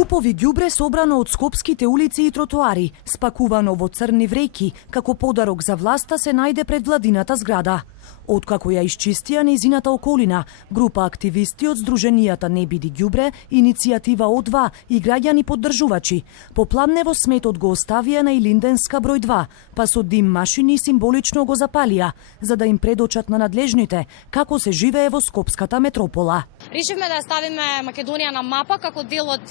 Купови ѓубре собрано од скопските улици и тротоари, спакувано во црни врејки, како подарок за власта се најде пред владината зграда. Откако ја исчистија нејзината околина, група активисти од Сдруженијата Не биди ѓубре, иницијатива О2 и граѓани поддржувачи, попладнево сметот го оставија на Илинденска број 2, па со дим машини символично го запалија, за да им предочат на надлежните како се живее во скопската метропола. Решивме да ја ставиме Македонија на мапа како дел од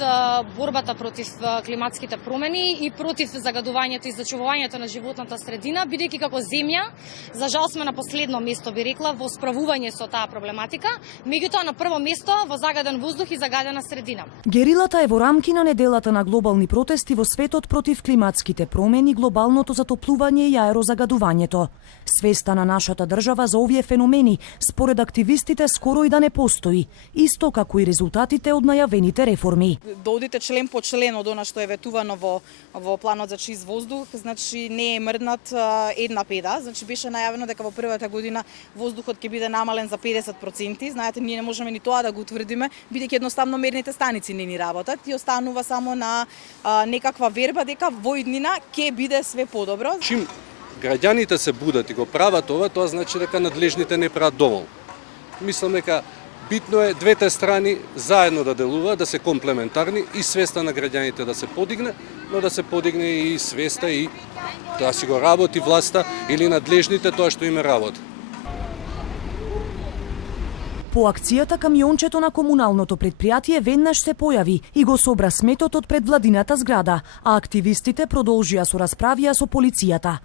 борбата против климатските промени и против загадувањето и зачувувањето на животната средина, бидејќи како земја, за жал сме на последно место, би рекла, во справување со таа проблематика, меѓутоа на прво место во загаден воздух и загадена средина. Герилата е во рамки на неделата на глобални протести во светот против климатските промени, глобалното затоплување и аерозагадувањето. Свеста на нашата држава за овие феномени, според активистите, скоро и да не постои, исто како и резултатите од најавените реформи. Да одите член по член од она што е ветувано во планот за чист воздух, значи не е мрднат една педа, значи беше најавено дека во првата година воздухот ќе биде намален за 50%. Знаете, ние не можеме ни тоа да го утврдиме, бидејќи едноставно мерните станици не ни работат и останува само на некаква верба дека во иднина ќе биде све подобро. Чим граѓаните се будат и го прават ова, тоа значи дека надлежните не прават доволно. Мислам дека битно е двете страни заедно да делуваат, да се комплементарни и свеста на граѓаните да се подигне, но да се подигне и свеста и да си го работи власта или надлежните тоа што име работа. По акцијата камиончето на комуналното предпријатие веднаш се појави и го собра сметот од предвладината зграда, а активистите продолжија со расправија со полицијата.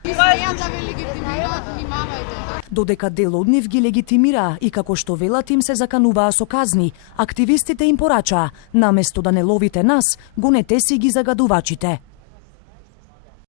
Додека дел од нив ги легитимираа и како што велат им се закануваа со казни, активистите им порачаа, наместо да не ловите нас, гонете си ги загадувачите.